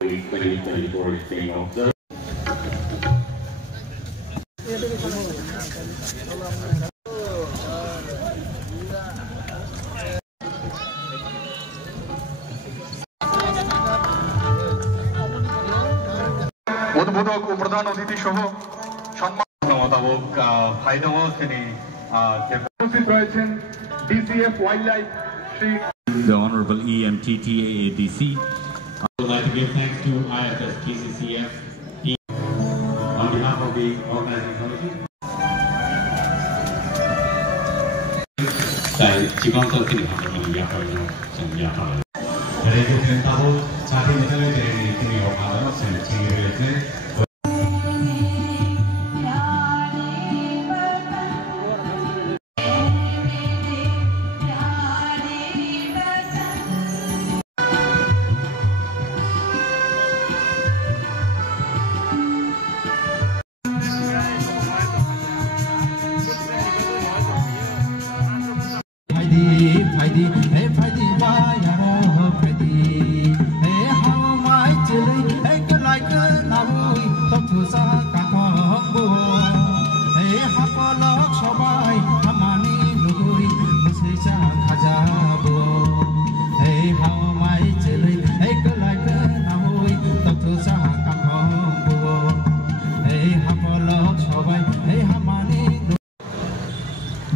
2034 is being observed. উদ্বোধক ও প্রধান অতিথি সহ সম্মান মোতাবেক ফাইনাল তিনি উপস্থিত রয়েছেন DCF Wildlife Sri the Honorable EMTTAADC. I would like to give thanks to IFS TCCF on behalf of the organizing committee.在激光灯这里头的也好有什么也好。그래도 된다고 자기 의견을 드리는 팀이 오가는 진행을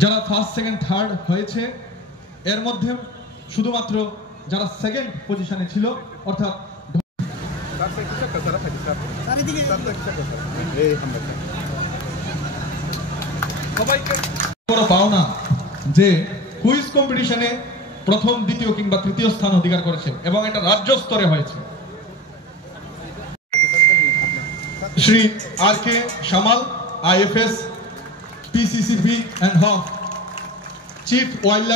যারা ফার্স্ট সেকেন্ড থার্ড হয়েছে এর মধ্যে শুধুমাত্র যারা সেকেন্ড পজিশনে ছিল অর্থাৎ সবাইকে বড় পাওনা যে কুইজ কম্পিটিশনে প্রথম দ্বিতীয় কিংবা তৃতীয় স্থান অধিকার করেছে এবং এটা রাজ্য স্তরে হয়েছে। Shri RK Shamal IFS PCCB and HOF chief wild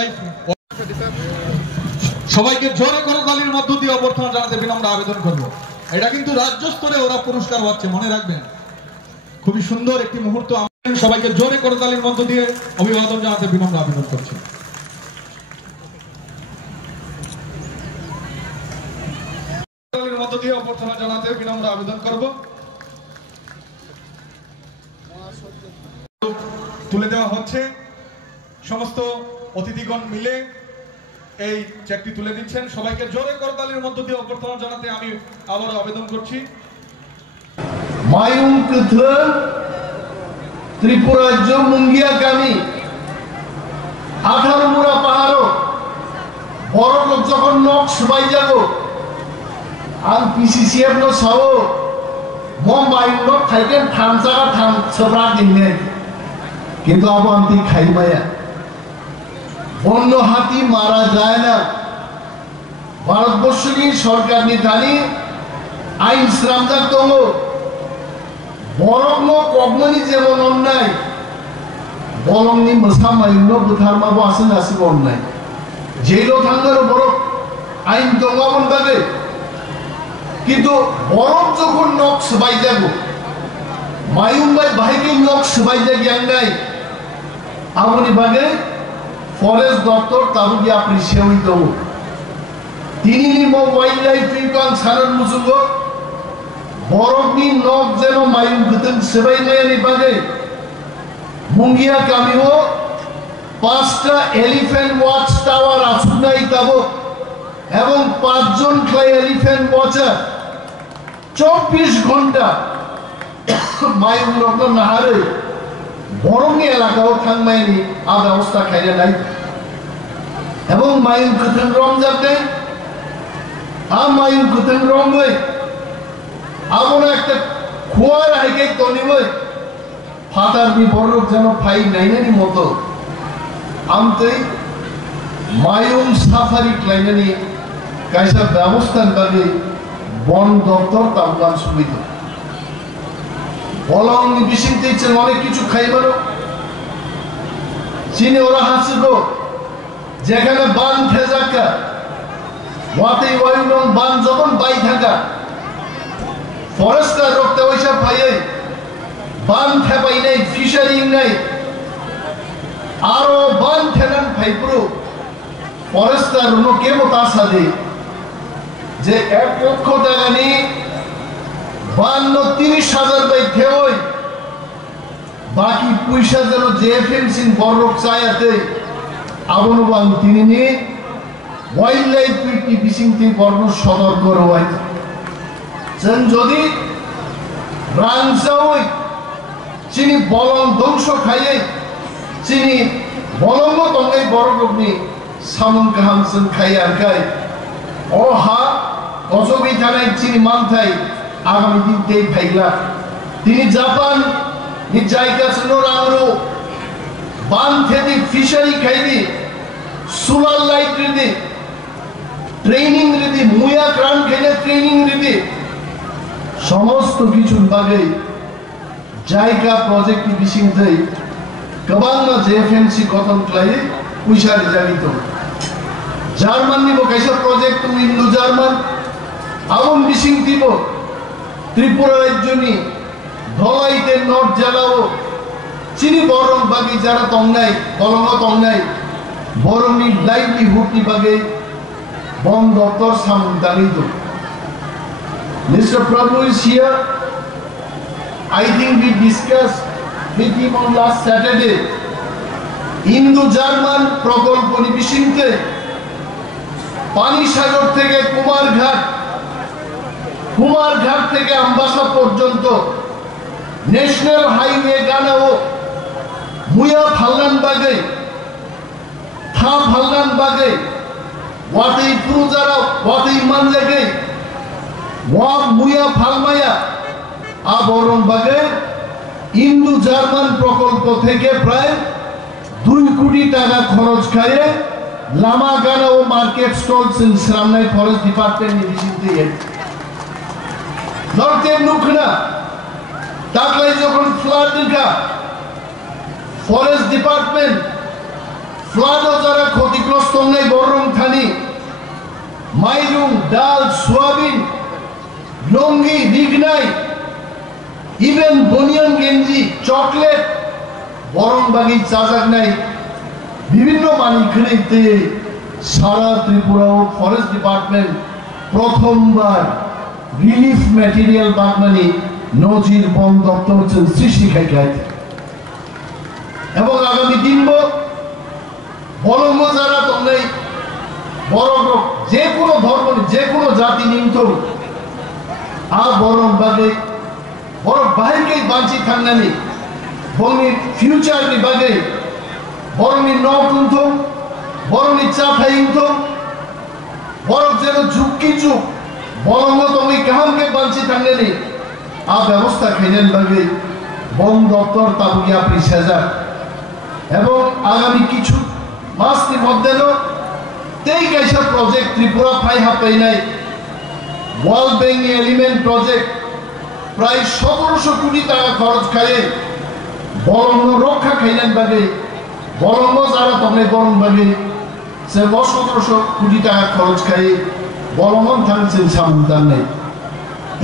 সবাইকে জোরে করে তালির মধ্য দিয়ে অভ্যর্থনা জানাতে বিনম্র আবেদন করব। এটা কিন্তু রাজ্য স্তরে ওরা পুরস্কার পাচ্ছে, মনে রাখবেন। খুবই সুন্দর একটি মুহূর্ত। সবাইকে জোরে করে তালির মধ্য দিয়ে অভিবাদন জানাতে বিনম্র আবেদন করছি। তালির মধ্য দিয়ে অভ্যর্থনা জানাতে বিনম্র আবেদন করব। তুলে দেওয়া হচ্ছে, সমস্ত অতিথিগণ মিলে এই চেকটি তুলে দিচ্ছেন। সবাইকে জোরে করতালির মধ্য দিয়ে অভ্যর্থনা জানাতে আমি আবারও আবেদন করছি। মায়ুম কৃথন ত্রিপুরা রাজ্য মুঙ্গিয়াগামী 18 মুড়া পাহাড় বড় লোক যখন নখ সবাই যাব আন PCCF নো সাও মম মায়ুম নো থাইকেন থামসাগা থাম সবরা দিনে কিন্তু আবান্তি খাইমায়া বন্য হাতি মারা যায় না। ভারতবর্ষনি সরকারনি দানি আইন শ্রামদার দङ বরং কগমনি যেমন অন্যায় বরংনি মোসা মাইন্য বুথারমাবো আসেন দাসিবো অন্যায় জেলো থাঙ্গারও বরং আইন দঙামন বাগে কিন্তু বরং যখন নখ সবাই যাব মায়ুম বাই ভাইকে নখ সবাই যা জ্ঞান নাই আমনি বাগে ফরেস্ট দপ্তর তাবুকি আপনি সেওই দङ তিনি নিমো ওয়াইল্ড লাইফ ফিকান সানন মুসুঙ্গ বরংনি নখ যেন মায়ুম গতন সবাই মায়ানি বাগে মুঙ্গিয়া কামিও 5টা এলিফ্যান্ট ওয়াচ টাওয়ার আসুনাই তাবো এবং 5 জন ক্লাই এলিফ্যান্ট ওয়াচার 24 ঘন্টা মায়ুম লগ্ন নাহারে বরংনি এলাকাও থাংমাইনি আ ব্যবস্থা খাইলে নাই এবং মায়ুম কতন রং যাবে আ মায়ুম কতন রং হই আমন একটা খোয়ার হাইকে তনি হই ফাটার বি বড় যেন ফাই নাইনানি মতো আমতে মায়ুম সাফারি ক্লাইনানি কাইসা ব্যবস্থার বাগে বন দপ্তর তাবগান সুবিধা বলং বিশিংতে ইচ্ছেন অনেক কিছু খাইবারও চিনি ওরা হাসিবো যেখানে বান থেজাকা ওয়াতে ওয়াইলং বান যখন বাই থাকা ফরেস্টার রক্তে ওইসব পাইয়ে বান থেপাই নাই ফিশারিং নাই আরো বান থেনান ফাইপ্রো ফরেস্টার উনো কেমো তার সাথে যে 1 লক্ষ টাকা নিয়ে 52-30,000 বাই থেওই বাকি পয়সা যেন জেএফএমসি বড় চায়াতে আবনো বাং তিনি নিয়ে ওয়াইল্ড লাইফ ফিল্ডটি বিশিংটি বর্ণ সদর করওয়াই যেন যদি রাংসাওই চিনি বলং ধ্বংস খাইয়ে চিনি বলঙ্গ তঙ্গাই বড় রূপনি সামন কাহামসন খাই আর গাই অহা অজবি থানায় চিনি মানথাই আগামী দিন তেই ফাইলা তিনি জাপান নি জায়গা ছিল রাংরো বান থেকে ফিশারি খাইদি সোলার লাইট রিদি ট্রেনিং রিদি মুয়া ক্রান খাইলে ট্রেনিং রিদি সমস্ত কিছুর বাগে জায়গা প্রজেক্ট বিশিংথै गोबां जेएफएमसी गठन खालायो पैसा रिजालित जार्माननि कायसा प्रजेक्ट दं इन्डो जार्मान आबन बिसिंथिबो त्रिपुरा राज्यनि धलाइते नर्थ जिल्लायाव चिनि बरं बागै जारा तंनाय बलंग तंनाय बरंनि लाइभलिहुडनि बागै वन दफ्तर सामदानि दं Mr. Prabhu is here. I think we discussed with him on last Saturday. Indo-German প্রকল্পনি বিশিংতে Panisagar থেকে কুমারঘাট থেকে আমবাসা পর্যন্ত ন্যাশনাল হাইওয়ে গানাও মুয়া ফাল্লান বাগে থা ফাল্লান বাগে ওয়াতেই পুরুজারা ওয়াতেই মানজাগে ওয়া মুয়া ফালমায়া আবরণ বাগে ইন্দো জার্মান প্রকল্প থেকে প্রায় 2 কোটি টাকা খরচ খায়ে লামাগানা ও মার্কেট স্টলস ইন শ্রামনাই ফরেস্ট ডিপার্টমেন্ট নিবিসিতে নর্থে নুখনা তাকলাই যখন ফ্লাড দিকা ফরেস্ট ডিপার্টমেন্ট ফ্লাড ও যারা ক্ষতিগ্রস্ত নাই বরং থানি মাইরুং ডাল সোয়াবিন লঙ্গি রিগনাই ইভেন বনিয়ান গেঞ্জি চকলেট বরং বাগি চাজাক নাই বিভিন্ন মানিকড়িতে সারা ত্রিপুরা ও ফরেস্ট ডিপার্টমেন্ট প্রথমবার রিলিফ ম্যাটেরিয়াল বাগনানি নজির বন দপ্তর সৃষ্টি খাই এবং আগামী দিনব বলঙ্গ যারা তোমরাই বড় যে কোনো ধর্ম যে কোনো জাতি নিমত আর বরং বাগে বড় বাহিরকে বাঁচি থাকনানি বরংনি ফিউচারনি বাগে বরংনি নকুন্থ বরংনি চাথাইন্থ বরং যেন ঝুঁকি চুপ বরং তুমি কাহামকে বাঁচি থাকনানি আ ব্যবস্থা খেলেন বাগে বন দপ্তর তাবুগিয়া প্রিসাজা এবং আগামী কিছু মাসের মধ্যে তেই কাইসা প্রজেক্ট ত্রিপুরা ফাই হাপাই নাই ওয়ার্ল্ড ব্যাংক এলিমেন্ট প্রজেক্ট প্রায় 1700 কোটি টাকা খরচ খাইয়ে বলঙ্গ রক্ষা খাইলেন বাগে বলঙ্গ যারা তখন বরং বাগে সে 1700 কোটি টাকা খরচ খাইয়ে বলঙ্গন থাকছেন সামুদান নেই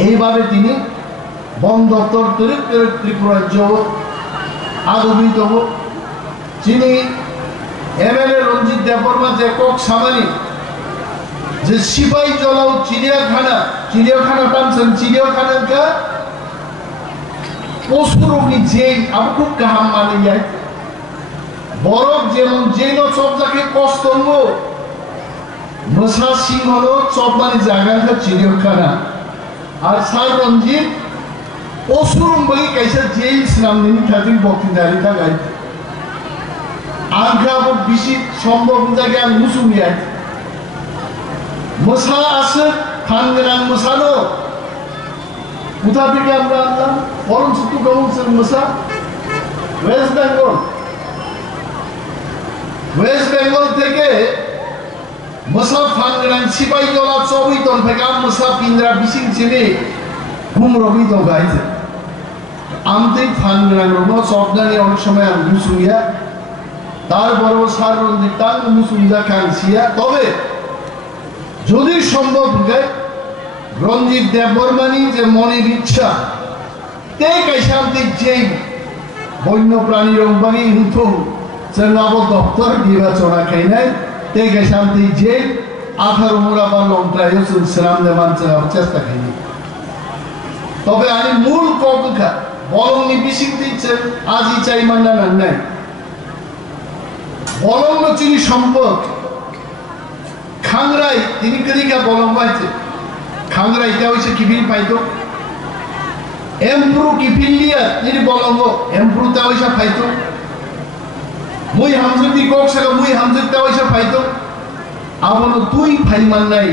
এইভাবে তিনি বন দপ্তর ত্রিপুরা রাজ্য আগমিত যিনি এমএলএ রঞ্জিত দেববর্মা যে কক সামানি যে সিপাই জলাও চিড়িয়াখানা টানছেন চিড়িয়াখানাকে পশুরোগী জেল আমি খুব কাহাম মানে যায় বরফ যেমন জেল চপজাকে কষ্ট মশা সিংহ চপমানি জায়গাটা চিড়িয়াখানা আর স্যার রঞ্জিত পশুরোগী কাইসা জেল সিনামনি থাকি বক্তৃতারি থাকায় আগ্রা বেশি সম্ভব জায়গায় আমি মুসুমিয়া মশা আছে খানগেরান মশানো কোথা থেকে আমরা আনলাম বরং শুধু গৌসের মশা ওয়েস্ট বেঙ্গল থেকে মশা ফানগেরান সিপাই জলা চবিতন থেকে মশা পিন্দ্রা বিশিং চিনি ঘুমরবি তো গাইছে আমতে ফানগেরান রোনো সবদানি অনেক সময় আমি মুসুমিয়া তারপর সার রঞ্জিত তার মুসুমিয়া খানসিয়া তবে যদি সম্ভব হয় রঞ্জিত দেববর্মানি যে মনের ইচ্ছা তে কাইসান্তি যে বন্য প্রাণী রংবাগি হুত চেনাব দপ্তর নির্বাচনা খাই নাই তে কাইসান্তি যে 18 মুরাবার লংটায় শ্রাম দেমান চেনাব চেষ্টা খাইনি তবে আমি মূল কবকা বলংনি বিসিং দিচ্ছেন আজই চাই মান্না নাই বলং চিনি সম্পদ খাংরাই তিনি কদিকা বলং পাইছে খাংরাই এটা হয়েছে কিবিল পাইতো এমপ্রু কিপিলিয়া তিনি বলঙ্গ এমপ্রু তা হয়েছে পাইতো মুই হামজুতি কক সাগা মুই হামজুতি হয়েছে পাইতো আবনো তুই ফাইমান নাই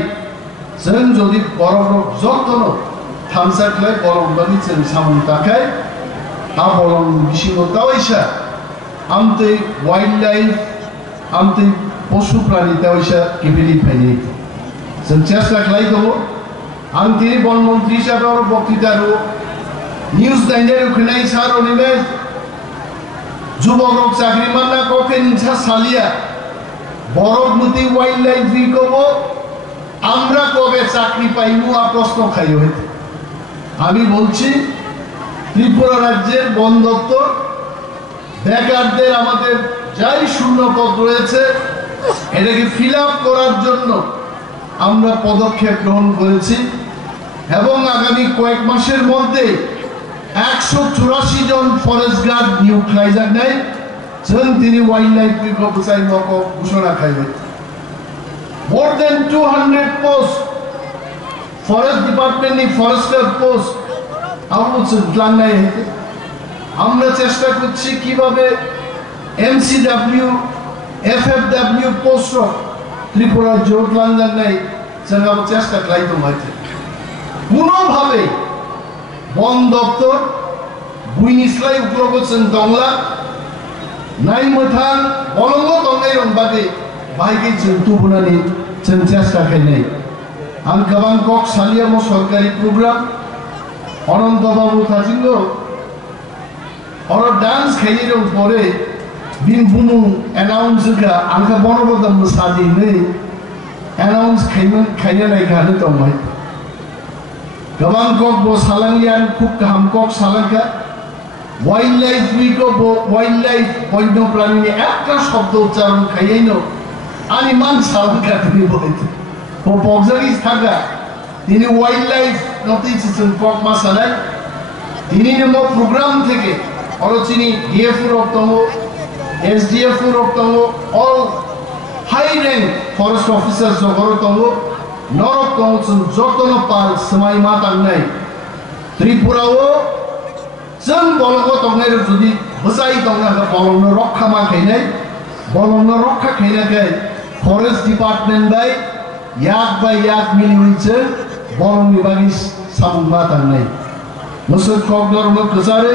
जों যদি বরফ যত্ন থামসাকলাই বরফ বানি जों সামন তাকাই আ বরফ বিশিঙ্গ তাওয়াইসা আমতে ওয়াইল্ড লাইফ আমতে পশু প্রাণী তাওয়াইসা কিবিলি ফাইনি जों চেষ্টা খাই দেব আমি তিনি বনমন্ত্রী হিসাবে আর বক্তৃতারও নিউজ দাইনের খুনাই সার নিবে যুবক চাকরি মান্না ককে নিছা সালিয়া বরফ মতি ওয়াইল্ড লাইফ রিকব আমরা কবে চাকরি পাইমু আর প্রশ্ন খাই হইতে আমি বলছি ত্রিপুরা রাজ্যের বন দপ্তর বেকারদের আমাদের যাই শূন্য পদ রয়েছে এটাকে ফিল আপ করার জন্য আমরা পদক্ষেপ গ্রহণ করেছি এবং আগামী কয়েক মাসের মধ্যে 184 জন ফরেস্ট গার্ড নিয়োগ খাইজাক নাই जों তিনি ওয়াইল্ড লাইফ রিকভারি চাই মক ঘোষণা খাই হইতে more than 200 posts forest department ni forester post আমুছে প্ল্যান নাই হইতে আমরা চেষ্টা করছি কিভাবে MCW FFW পোস্ট ত্রিপুরা জোট লাঙ্গান নাই জায়গা চেষ্টা করাই তো হইতে কোনোভাবে বন দপ্তর বুইনিসলাই উপলব্ধ দংলা নাই মথান বলঙ্গ দংলাই রংবাদে বাইকে জন্তু বুনানি जों চেষ্টা খাইনাই आं गोबां कक सालियामो सरकारि प्रग्राम अनंत बाबु थाजिंग और डांस खाइनि रं परे बिन बुनु अनाउंस का आंखा बनबदम सादि नै अनाउंस खाइनो नाय गानो दंबाय गोबां कक बो सालांगियान खुब गाहाम कक सालांगा वाइल्ड लाइफ वीक बो वाइल्ड लाइफ वन्य प्राणी একটা শব্দ উচ্চারণ খাইনো आनी मान सालांगा তিনি বলতে ও পগজারিস থাকা তিনি ওয়াইল্ড লাইফ নতিছেন কক মাসালাই তিনি নম প্রোগ্রাম থেকে অরচিনি ডিএফও রক্তম এসডিএফও রক্তম all high rank forest officer জগরতম নরক্তম যতন পাল সময় মাতাংনাই ত্রিপুরাও जों বলঙ্গ তংনাই যদি বসাই তংনা বলঙ্গ রক্ষা মা খাইনাই বলঙ্গ রক্ষা খাইনাকে ফরেস্ট ডিপার্টমেন্ট বাই याक बाय याक मिली हुईचे बलंग विभागी सामुमा तांनाय मुसुर कॉकदर कसारे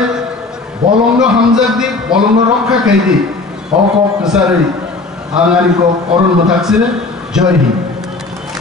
बलंग हमजाक दी बलंग रक्षा खाइदी अ कॉक कसारे आंगारी को अरुण मथाक्सिने जय हिंद।